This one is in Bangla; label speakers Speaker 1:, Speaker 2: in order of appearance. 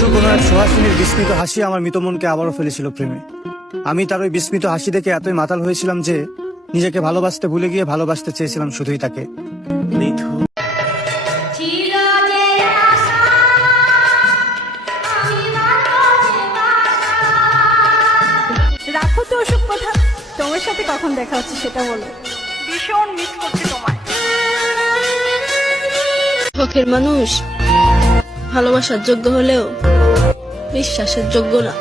Speaker 1: নিথুনির বিস্মিত হাসি আমার মৃত মনকে আবারও ফেলেছিল প্রেমে। আমি তার ওই বিস্মিত হাসি দেখে এতই মাতাল হয়েছিলাম যে নিজেকে ভালোবাসতে ভুলে গিয়ে ভালোবাসতে চেয়েছিলাম শুধুই তাকে।
Speaker 2: রাখো তো ওসব কথা। তোমার সাথে কখন দেখা হচ্ছে সেটা বলো। ভীষণ মিস করছি তোমায়।
Speaker 3: মানুষ। ভালোবাসার যোগ্য হলেও বিশ্বাসের যোগ্য না।